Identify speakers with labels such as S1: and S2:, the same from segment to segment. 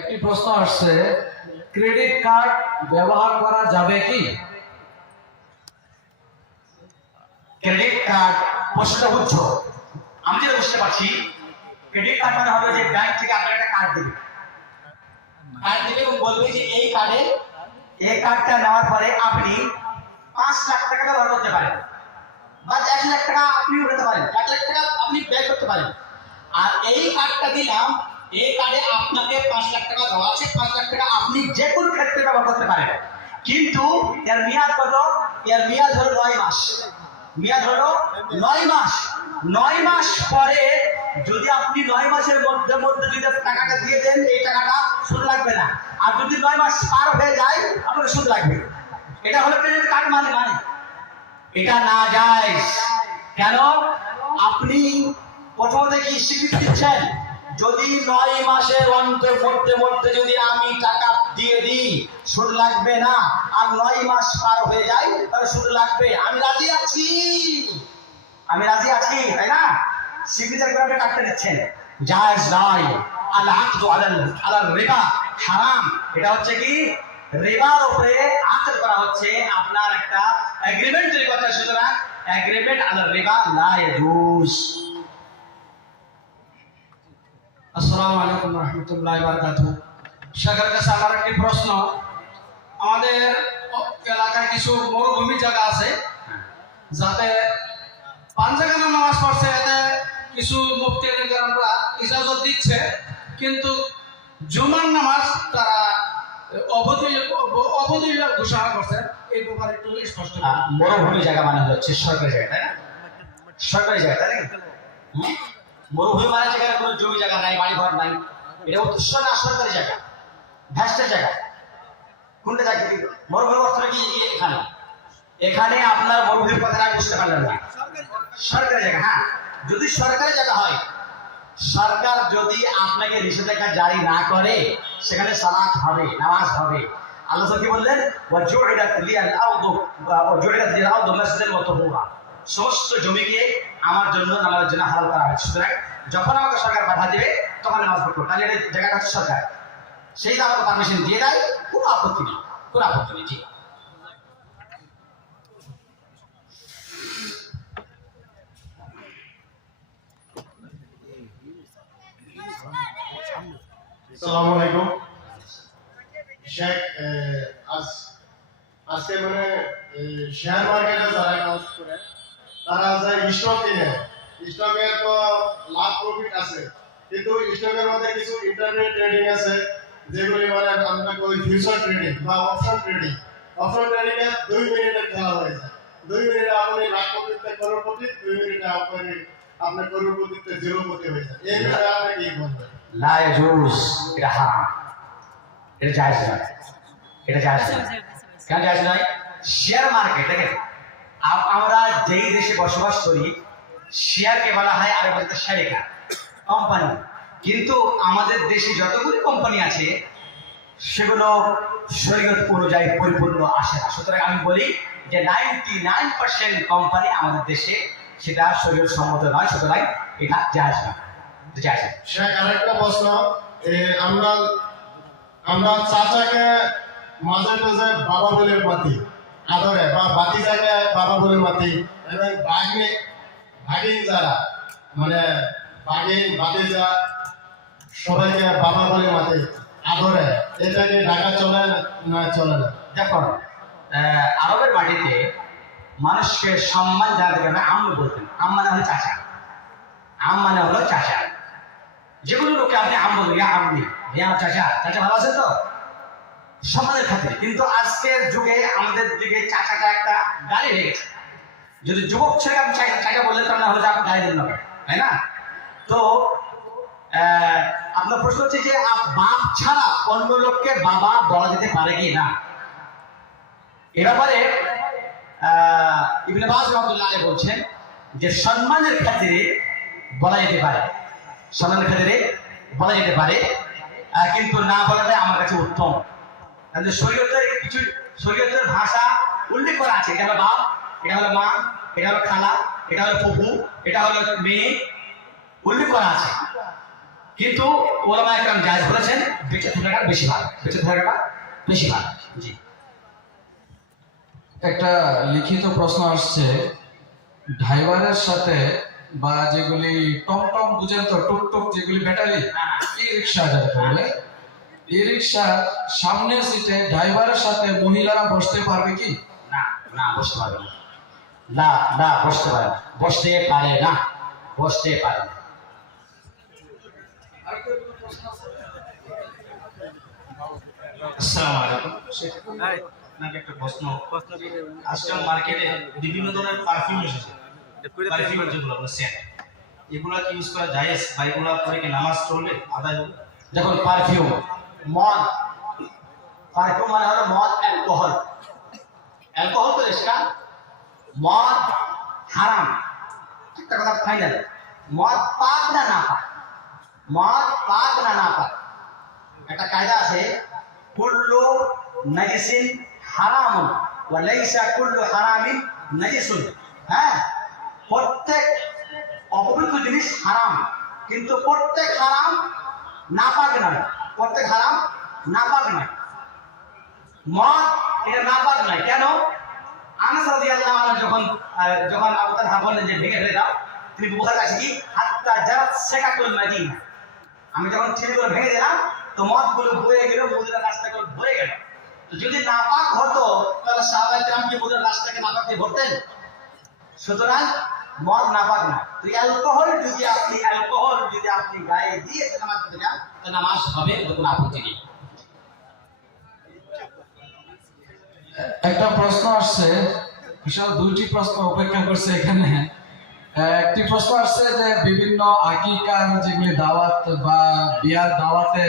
S1: একটি প্রশ্ন আসছে, ক্রেডিট কার্ড ব্যবহার করা যাবে কি?
S2: ক্রেডিট কার্ড প্রশ্নটা আমি যেটা বুঝতে পারছি, ক্রেডিট কার্ড মানে যে ব্যাংক থেকে আপনার একটা কার্ড কার্ড এবং বলবে যে এই কার্ডে, এই কার্ডটা নেওয়ার পরে আপনি পাঁচ লাখ টাকা ব্যবহার করতে পারেন। বা এক লাখ টাকা আপনি উঠাতে পারেন, এক লাখ টাকা আপনি ব্যয় করতে পারেন। আর এই কার্ডটা দিলাম এই কার্ডে আপনাকে পাঁচ লাখ টাকা দেওয়া আছে, পাঁচ লাখ টাকা আপনি যে কোনো ক্ষেত্রে ব্যবহার করতে পারেন। কিন্তু এর মেয়াদ কত? এর মেয়াদ হলো নয় মাস। মেয়াদ হলো নয় মাস। নয় মাস পরে যদি আপনি নয় মাসের মধ্যে মধ্যে যদি টাকাটা দিয়ে দেন, এই টাকাটা সুদ লাগবে না। আর যদি নয় মাস পার হয়ে যায়, আপনার সুদ লাগবে। এটা হলো ক্রেডিট কার্ড মানে মানে। এটা না যায়। কেন? আপনি প্রথমত কি স্বীকৃতি দিচ্ছেন? যদি নয় মাসের অন্তের মধ্যে মধ্যে যদি আমি টাকা দিয়ে দিই, সুদ লাগবে না। আর নয় মাস পার হয়ে যায়, তাহলে সুদ লাগবে। আমি রাজি আছি। আমি রাজি আছি, তাই না? স্বীকৃতি করে আপনি কাটতে দিচ্ছেন জায়েজ নয়। আল্লাহ আকদু আলাল আলাল রিবা। হারাম। এটা হচ্ছে কি? রিবার উপরে আকদ করা হচ্ছে আপনার একটা এগ্রিমেন্ট তৈরি করতে সুতরাং এগ্রিমেন্ট আলাল রিবা লা ইয়াজুজ।
S1: আসসালামু আলাইকুম রহমতুল্লাহ বারকাতু শেখের কাছে আমার একটি প্রশ্ন আমাদের এলাকায় কিছু মরুভূমি জায়গা আছে, যাতে পাঞ্জাগানা নামাজ পড়ছে, এতে কিছু মুফতি আমরা ইজাজত দিচ্ছে, কিন্তু জুমার নামাজ তারা অবধি ঘোষণা করছে এই ব্যাপারে একটু স্পষ্ট।
S2: মরুভূমি জায়গা মানে হচ্ছে সরকারি জায়গা, তাই না সরকারি জায়গা, তাই না? মরুভূমি মানে যেখানে কোনো জমি জায়গা নাই বাড়ি ঘর নাই। এটা উৎস না সরকারি জায়গা। ভ্যাস্টের জায়গা। কোনটা জায়গা? মরুভূমি অর্থটা কি? এখানে। এখানে আপনার মরুভূমির কথাটা বুঝতে পারলেন না। সরকারি জায়গা হ্যাঁ। যদি সরকারি জায়গা হয়, সরকার যদি আপনাকে নিষেধাজ্ঞা জারি না করে, সেখানে সালাত হবে, নামাজ হবে। আল্লাহ কি বললেন? ওয়াজুইলাত লিয়াল আরদু ওয়াজুইলাত লিয়াল আরদু মাসজিদান ওয়া সমস্ত জমিকে আমার জন্য নামাজের জন্য হালাল করা হয়েছে। সুতরাং যখন আমাকে সরকার বাধা দেবে, তখন নামাজ পড়ব তাহলে জায়গাটা হচ্ছে সরকার। সেই যে আমাকে পারমিশন দিয়ে দেয়, কোনো আপত্তি নেই, কোনো আপত্তি নেই, জি।
S3: শেখ আজকে মানে শেয়ার মার্কেটে যারা কাজ করে তারা যে স্টক কিনে স্টকে তো লাভ প্রফিট আছে। কিন্তু স্টকের মধ্যে কিছু ইন্টারনেট ট্রেডিং আছে যেগুলি মানে আমরা কই ফিউচার ট্রেডিং বা অপশন ট্রেডিং অপশন ট্রেডিং এ দুই মিনিটের খেলা হয়ে যায়। দুই মিনিটে আপনি লাখ প্রফিটে করোড়পতি দুই মিনিটে আপনি আপনার করোড়পতিতে জিরোপতি হয়ে যায়। এই বিষয়ে আপনি কি বলবেন?
S2: লা ইয়াজুজ এটা হারাম। এটা জায়েজ নয়। এটা জায়েজ নয়। কেন জায়েজ নয়? শেয়ার মার্কেট দেখেন। আমরা যেই দেশে বসবাস করি, শেয়ারকে বলা হয় আরও বলতে শেয়ারিকা কোম্পানি কিন্তু আমাদের দেশে যতগুলি কোম্পানি আছে, সেগুলো শরীয়ত অনুযায়ী পরিপূর্ণ আসে না। সুতরাং আমি বলি যে নাইনটি নাইন পার্সেন্ট কোম্পানি আমাদের দেশে সেটা শরীর সম্মত নয়, সুতরাং এটা নয়
S3: শেখ, আরেকটা প্রশ্ন আমরা আমরা চাচাকে মাঝে মাঝে বাবা বলে মাতি। আদরে, বা বাতি জায়গায় বাবা বলে মাতি। এবং ভাগ্নে ভাগিন যারা মানে ভাগিন ভাতিজা সবাইকে বাবা বলে মাতি। আদরে এটাকে ঢাকা চলে না চলে না?
S2: দেখুন আরবের মাটিতে মানুষকে সম্মান জানাতে গেলে আম্মু বলতেন আম মানে হলো চাচা। আম মানে হলো চাচা। যেগুলো লোকে আপনি আম বলবেন আম্মি, ইয়া চাচা চাচা ভালো আছে তো? সম্মানের খাতিরে। কিন্তু আজকের যুগে, আমাদের যুগে চাচাটা একটা গাড়ি হয়ে গেছে। যদি যুবক ছেলে চাচা চাচা বললেন, তাহলে হলে আপনি গালি দেন না তাই না? তো আপনার প্রশ্ন হচ্ছে যে বাপ ছাড়া অন্য লোককে বাবা বলা যেতে পারে কি না? এ ব্যাপারে ইবনে বাজ রহমতুল্লাহ বলছেন যে, সম্মানের খাতিরে বলা যেতে পারে। সম্মানের খাতিরে বলা যেতে পারে। কিন্তু না বলাটাই আমার কাছে উত্তম। শরীয়তের কিছু শরীয়তের ভাষা উল্লেখ করা আছে। এটা হলো বাপ এটা হলো মা এটা হলো খালা এটা হলো পপু এটা হলো মেয়ে উল্লেখ করা আছে। কিন্তু ওলামা একরাম জায়েজ বলেছেন বেঁচে থাকাটা বেশি ভালো বেঁচে থাকাটা বেশি ভালো। জি।
S4: একটা লিখিত প্রশ্ন আসছে ড্রাইভারের সাথে বা যেগুলি টমটম বুঝেন তো টুকটুক যেগুলি ব্যাটারি ই রিক্সা যাকে বলে ই রিক্সা সামনের সিটে ড্রাইভারের সাথে মহিলারা বসতে পারবে কি?
S2: না না বসতে পারবে না। না না বসতে পারে না। বসতে পারে না। বসতে পারে না।
S5: আসসালামু আলাইকুম। আপনাকে একটা প্রশ্ন। আজকাল মার্কেটে বিভিন্ন ধরনের পারফিউম এসেছে। পারফিউম যেগুলো এগুলা কি ইউজ করা যায়? বা এগুলা পরে কি নামাজ চলবে আদায় হবে?
S2: দেখুন পারফিউম মদ। পারফিউম মানে হলো মদ, অ্যালকোহল। অ্যালকোহল তো এটা মদ হারাম। একটা কথা ফাইনাল মদ পাক না না পাক? মদ পাক না না পাক? একটা কায়দা আছে, কুল্লু নাজিসিন হারামুন, ওয়া লাইসা কুল্লু হারামিন নাজিসুন। হ্যাঁ? প্রত্যেক অপবিত্র জিনিস হারাম, কিন্তু প্রত্যেক হারাম নাপাক নয়। প্রত্যেক হারাম নাপাক নয়। মদ এটা নাপাক নয়। কেন? আনাস রাদিয়াল্লাহু আনহু যখন যখন আবু তালহা বললেন যে, ভেঙে ফেলে দাও, তিনি বুখারী আছে কি? হাত্তা জারাত সাকাতুল মাদিনা। আমি যখন ছেলেগুলো ভেঙে দিলাম, তো মদগুলো বয়ে গেল মদিনার রাস্তাগুলো ভরে গেল। তো যদি নাপাক হতো, তাহলে সাহাবায়ে কেরাম কি মদিনার রাস্তাকে নাপাক দিয়ে ভরতেন সুতরাং মদ নাপাক না। তো অ্যালকোহল যদি আপনি অ্যালকোহল যদি আপনি গায়ে দিয়ে নামাজ পড়তে যান তাহলে নামাজ হবে কোনো আপত্তি নেই।
S4: একটা প্রশ্ন আসছে বিশাল দুইটি প্রশ্ন অপেক্ষা করছে এখানে। একটি প্রশ্ন আসছে যে বিভিন্ন আকিকার যেগুলি দাওয়াত বা বিয়ার দাওয়াতে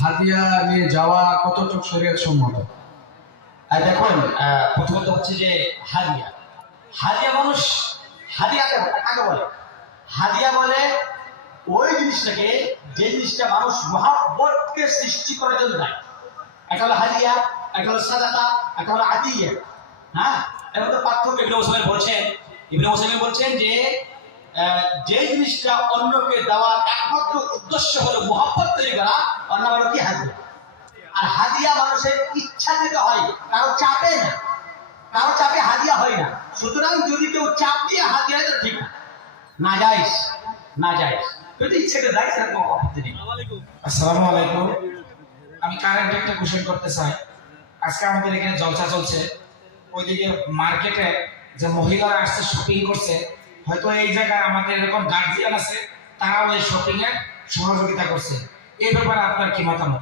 S4: হাদিয়া নিয়ে যাওয়া কতটুকু শরীয়ত সম্মত?
S2: আর দেখুন প্রথমত হচ্ছে যে হাদিয়া। হাদিয়া মানুষ হাদিয়া কাকে বলে? হাদিয়া বলে ওই জিনিসটাকে যে জিনিসটা মানুষ মহাব্বতকে সৃষ্টি করার জন্য দেয়। একটা হলো হাদিয়া, একটা হলো সাদাকা, একটা হলো আদিয়া। হ্যাঁ? এর মধ্যে পার্থক্য ইবনে মুসলিম বলছেন। ইবনে মুসলিম বলছেন যে যে জিনিসটা অন্যকে দেওয়ার একমাত্র উদ্দেশ্য হলো মহাব্বত তৈরি করা, অন্য হলো কি হাদিয়া? আর হাদিয়া মানুষের ইচ্ছা থেকে হয় কারও চাপে না। কারও চাপে হাদিয়া হয় না। সুতরাং যদি কেউ চাপ দিয়ে হাদিয়া দেয় তো ঠিক না। না যাইস না যাইস। যদি ইচ্ছে করে যাইস এরকম আপত্তি নেই।
S1: আসসালামু আলাইকুম। আমি কারেন্ট একটা কোশ্চেন করতে চাই। আজকে আমাদের এখানে জলসা চলছে। ওইদিকে মার্কেটে যে মহিলারা আসছে শপিং করছে হয়তো এই জায়গায় আমাদের এরকম গার্জিয়ান আছে তারাও এই শপিং এ সহযোগিতা করছে। এই ব্যাপারে আপনার কি মতামত?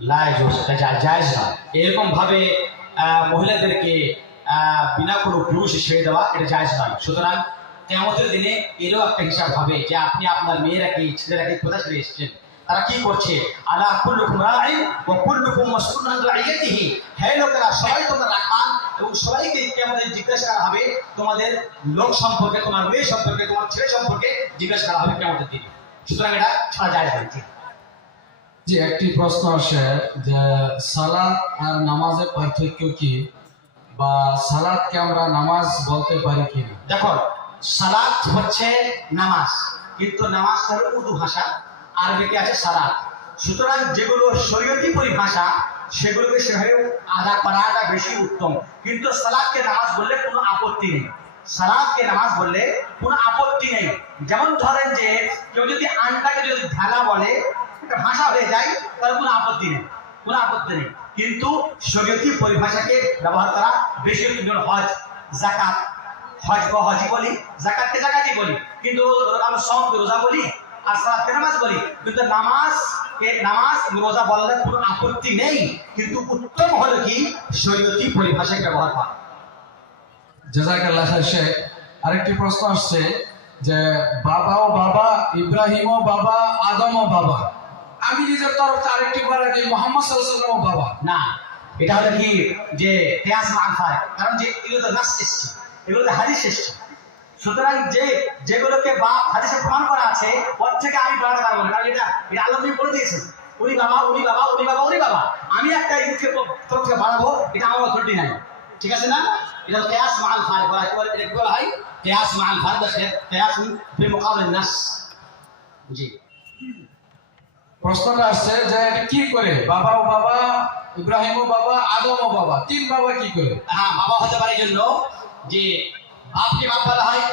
S2: লাইজোস এটা যা- জায়েজ না। এরকম ভাবে মহিলাদেরকে বিনা কোনো পুরুষ ছেড়ে দেওয়া এটা জায়েজ নয়। সুতরাং কেমতের দিনে এরও একটা হিসাব হবে যে আপনি আপনার মেয়েরাকে, ছেলেরাকে কোথা ছেড়ে এসেছেন? তারা কি করছে? আলা কুল্লুকুম রাইন ওয়া কুল্লুকুম মাসউলুন আন রাইয়াতিহি। হে লোকেরা, সবাই তোমরা রাখান এবং সবাইকে কেমন জিজ্ঞাসা করা হবে তোমাদের লোক সম্পর্কে, তোমার মেয়ে সম্পর্কে, তোমার ছেলে সম্পর্কে জিজ্ঞাসা করা হবে কেমতের দিনে। সুতরাং এটা ছাড়া যায় না
S4: যে একটি প্রশ্ন আসে যে সালাত আর নামাজের পার্থক্য কি? বা সালাতকে আমরা নামাজ বলতে পারি কি না
S2: দেখো, সালাত হচ্ছে নামাজ, কিন্তু নামাজ হলো উর্দু ভাষা, আরবিতে আছে সালাত। সুতরাং যেগুলো শরীয়তি পরিভাষা, সেগুলোকে সেভাবে আদা করাটা বেশি উত্তম। কিন্তু সালাদকে নামাজ বললে কোনো আপত্তি নেই। সালাদকে নামাজ বললে কোনো আপত্তি নেই। যেমন ধরেন যে, কেউ যদি আনটাকে যদি ঢালা বলে, একটা ভাষা হয়ে যায়, তাহলে কোনো আপত্তি নেই। কোনো আপত্তি নেই। কিন্তু শরীয়তি পরিভাষাকে ব্যবহার করা বেশি। যেমন হজ জাকাত হজ বা হজি বলি জাকাতকে জাকাতই বলি। কিন্তু আমরা সব রোজা বলি, আর সালাতকে নামাজ বলি। কিন্তু নামাজ নামাজ রোজা বললে কোনো আপত্তি নেই, কিন্তু উত্তম হলো কি? শরীয়তি পরিভাষাকে ব্যবহার করা।
S4: জাজাকাল্লাহ শেখ আরেকটি প্রশ্ন আসছে যে, বাবাও বাবা, ইব্রাহিমও বাবা, আদমও বাবা। আমি নিজের তরফ আরেকটি বলে যে মোহাম্মদ সাল্লাল্লাহু বাবা।
S2: না, এটা হলো কি? যে তেয়াস মানফার কারণ যে এগুলো তো নাস এসছে, এগুলো তো হাদিস এসছে। সুতরাং যে যেগুলোকে বাপ হাদিসে প্রমাণ করা আছে, ওর থেকে আমি বাড়াতে পারব না কারণ এটা এটা নবী বলে দিয়েছেন। উনি বাবা উনি বাবা উনি বাবা উনি বাবা। আমি একটা ইদকে তরফ বাড়াবো, এটা আমার অথরিটি নাই ঠিক আছে না? এটা কেয়াস মাল ফার বলা এটা কি বলা হয়? কেয়াস মাল ফার বা কেয়াস ফি মুকাবিল নাস। জি।
S4: প্রশ্নটা আসছে যে কি করে? বাবা ও বাবা ইব্রাহিম ও বাবা আদম ও বাবা, তিন বাবা কি করে?
S2: হ্যাঁ বাবা হতে পারে জন্য যে বাপকে বাপ বলা হয়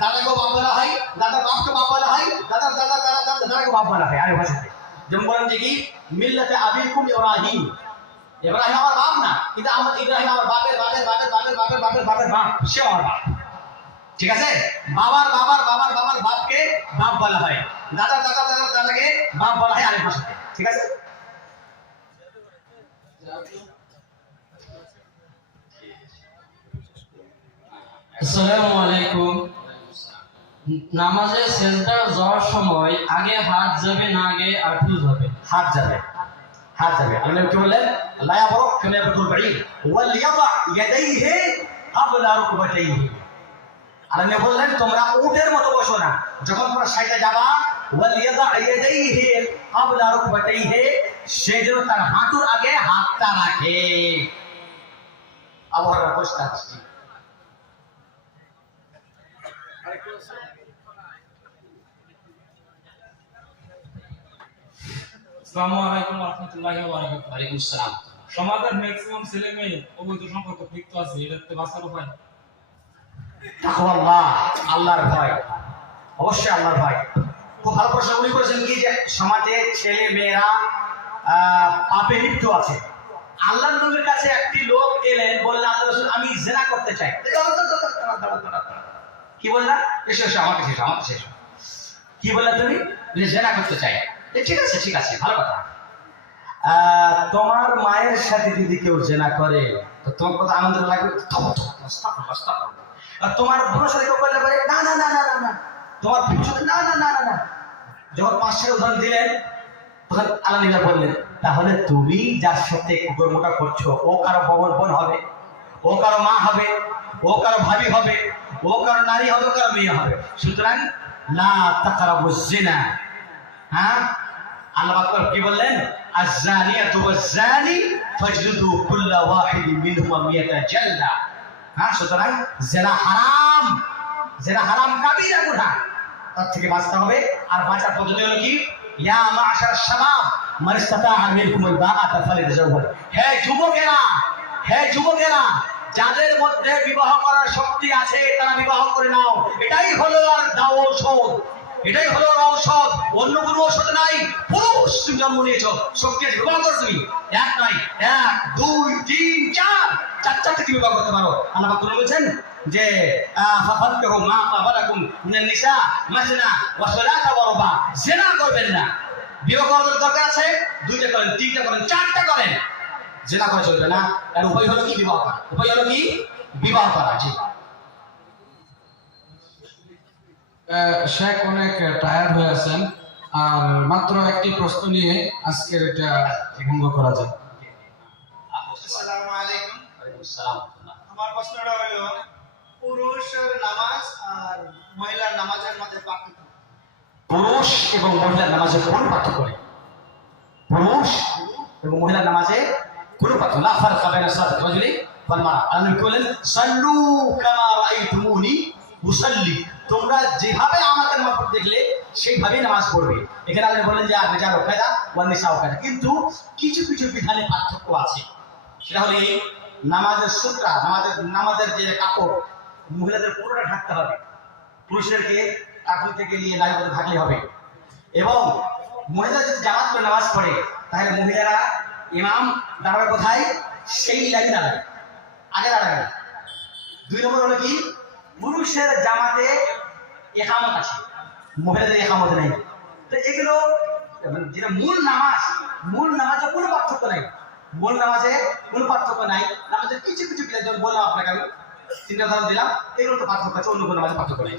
S2: দাদাকে বাপ বলা হয় দাদা বাপকে বাপ বলা হয়, দাদার দাদা দাদা দাদা দাদাকে বাপ বলা হয় আরে ভাষাতে। যেমন বলেন যে কি মিল্লাতে আবিকুম ইব্রাহিম। ইব্রাহিম আমার বাপ না, কিন্তু আমার ইব্রাহিম আমার বাপের বাপের বাপের বাপের বাপের বাপের বাপের বাপ, সে আমার বাপ। ঠিক আছে? বাবার বাবার বাবার বাবার বাপকে বাপ বলা হয়। দাদার দাদার দাদার দাদাকে বাপ বলা হয় আরেক ভাষাতে। ঠিক আছে?
S6: আসসালামু আলাইকুম। নামাজে সেজদা যাওয়ার সময় আগে হাত যাবে না আগে আঁটু যাবে।
S2: হাত যাবে। হাত যাবে। আল্লাহ কি বললেন? লা ইয়াবরক কামা ইয়াবরুল বাঈদ ওয়াল ইয়াদা ইয়াদাইহি ক্বাবলা রুকবাতাইহি। আল্লাহ বললেন, তোমরা উটের মতো বসো না। যখন তোমরা সাইডে যাবা সে যেন তার হাঁটুর আগে হাতটা রাখে। আবহাওয়ার
S7: সমাজের ম্যাক্সিমাম ছেলে মেয়ে অবৈধ সম্পর্ক লিপ্ত আছে, এটাতে বাঁচার উপায়
S2: আল্লাহর ভয়। অবশ্যই আল্লাহর ভয়। খুব ভালো প্রশ্ন উনি করেছেন কি যে সমাজে ছেলে মেয়েরা পাপে লিপ্ত আছে। আল্লাহ নবীর কাছে একটি লোক এলেন, বললেন আল্লাহ আমি জেনা করতে চাই। কি বললা আমার কাছে এসো আমার কি বললা তুমি? জেনা করতে চাই। ঠিক আছে ঠিক আছে, ভালো কথা। তোমার মায়ের সাথে যদি কেউ জেনা করে, তো তোমার কথা আনন্দ লাগবে? তো। আর তোমার বোনের সাথে কেউ করলে পরে, না না না না না না। তোমার সাথে না না না না না। যখন পাঁচটা উদাহরণ দিলেন, তখন আলাদিনা বললেন, তাহলে তুমি যার সাথে কর্মটা করছ, ও কারও ববন বোন হবে, ও কারও মা হবে, ও কারও ভাবি হবে, ও কারও নারী হবে কারও মেয়ে হবে। সুতরাং না তা লা বুঝছে না হ্যাঁ? আল্লাহ আকবার কি বললেন? আজ-জানিয়াতু ওয়াজ-জানি ফাজলিদু কুল্লা ওয়াহিদিন মিনহুমা মিয়াতা জাল্লা। হ্যাঁ সুতরাং জেনা হারাম জেনা হারাম কাবিরা গুনাহ তার থেকে বাঁচতে হবে। আর বাঁচার পদ্ধতি হলো কি? যুবকেরা যাদের মধ্যে বিবাহ করার শক্তি আছে, তারা বিবাহ করে নাও। এটাই হলো আর দাও ঔষধ এটাই হলো ঔষধ। অন্য কোনো ঔষধ নাই। পুরুষ তুমি জন্ম নিয়েছ। শক্তি আছে বিবাহ করো তুমি। এক নয় এক, দুই, তিন, চার। চার, চারটে তুমি বিবাহ করতে পারো। আল্লাহ পাক বলেছেন যে ফাফাত্তাহু মা ক্বাবালাকুম মিনান নিসা মাসনা ওয়া সালাসা ওয়া রুবা। জিনা করবেন না। বিবাহ করার দরকার আছে? দুইটা করেন, তিনটা করেন, চারটা করেন। জেনা করা চলবে না। আর উপায় হলো কি? বিবাহ করা। উপায় হলো কি? বিবাহ করা। জি।
S4: শেখ অনেক টায়ার্ড হয়ে আছেন। আর মাত্র একটি প্রশ্ন নিয়ে আজকের এটা ভঙ্গ করা যায়।
S1: আসসালামু আলাইকুম
S2: ওয়ালাইকুম আসসালাম
S1: আমার প্রশ্নটা হলো পুরুষের নামাজ আর মহিলার নামাজের মধ্যে পার্থক্য?
S2: পুরুষ এবং মহিলার নামাজে কোন পার্থক্য নেই? পুরুষ এবং মহিলার নামাজে কোন পার্থক্য লা ফারকা বাইনা সালাতি রাজুলি ওয়াল মারআ আল্লাহ নবী বলেন সাল্লু কামা রাআইতুমুনি উসাল্লি তোমরা যেভাবে আমাকে নামাজ দেখলে, সেইভাবেই নামাজ পড়বে। এখানে আল্লাহ বলেন যে, আর রিজাল কায়দা ওয়ান নিসাও কায়দা কিন্তু কিছু কিছু বিধানে পার্থক্য আছে। সেটা হলো নামাজের সূত্রা, নামাজের নামাজের যে কাপড়, মহিলাদের পুরোটা ঢাকতে হবে। পুরুষদেরকে টাকুন থেকে নিয়ে নারী মধ্যে থাকলে হবে। এবং মহিলা যদি জামাত করে নামাজ পড়ে, তাহলে মহিলারা ইমাম দাঁড়াবে কোথায়? সেই লাইনে দাঁড়াবে। আগে দাঁড়াবে। দুই নম্বর হলো কি? পুরুষের জামাতে একামত আছে, মহিলাদের একামত নেই। তো এগুলো, যেটা মূল নামাজ, মূল নামাজে কোনো পার্থক্য নাই। মূল নামাজে কোনো পার্থক্য নাই। নামাজের কিছু কিছু যেমন বললাম আপনাকে আমি চিন্তাধারা দিলাম এগুলো তো পার্থক্য আছে, অন্য কোনো নামাজে পার্থক্য নেই।